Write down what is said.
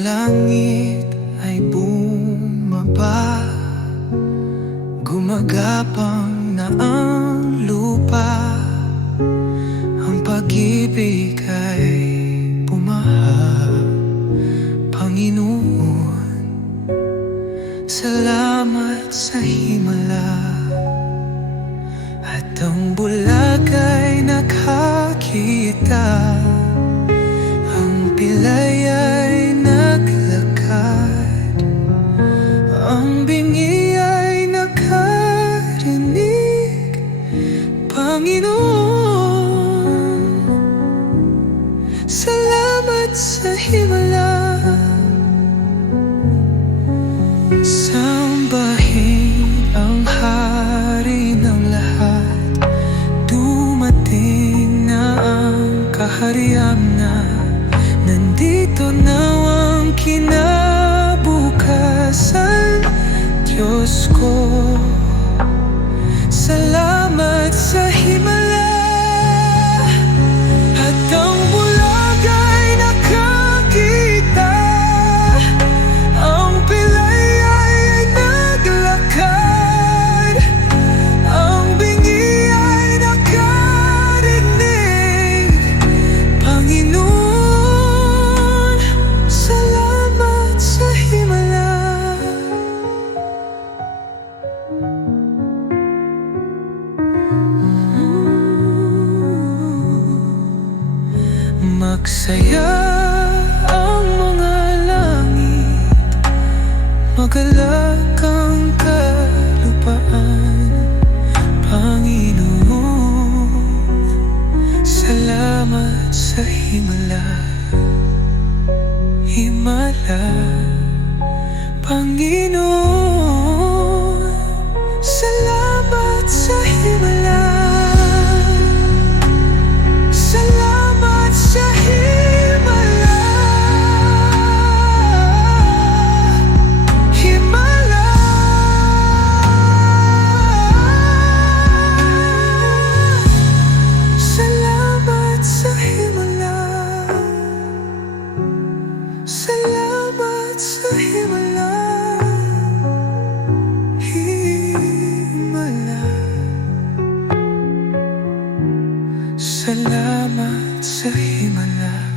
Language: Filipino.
langit ay bumaba. Gumagapang na ang lupa. Ang pag-ibig ay pumaha Panginoon Salamat sa himala. At ang bulag ay nakakita Ang bingi ay nakarinig Panginoon. Salamat sa himala. Sambahin ang hari ng lahat Dumating na ang kaharian na. Nandito na ang kinabukasan Magsaya ang mga langit. Magalak ang kalupaan. Panginoon Salamat sa himala. Himala Panginoon Salamat sa himala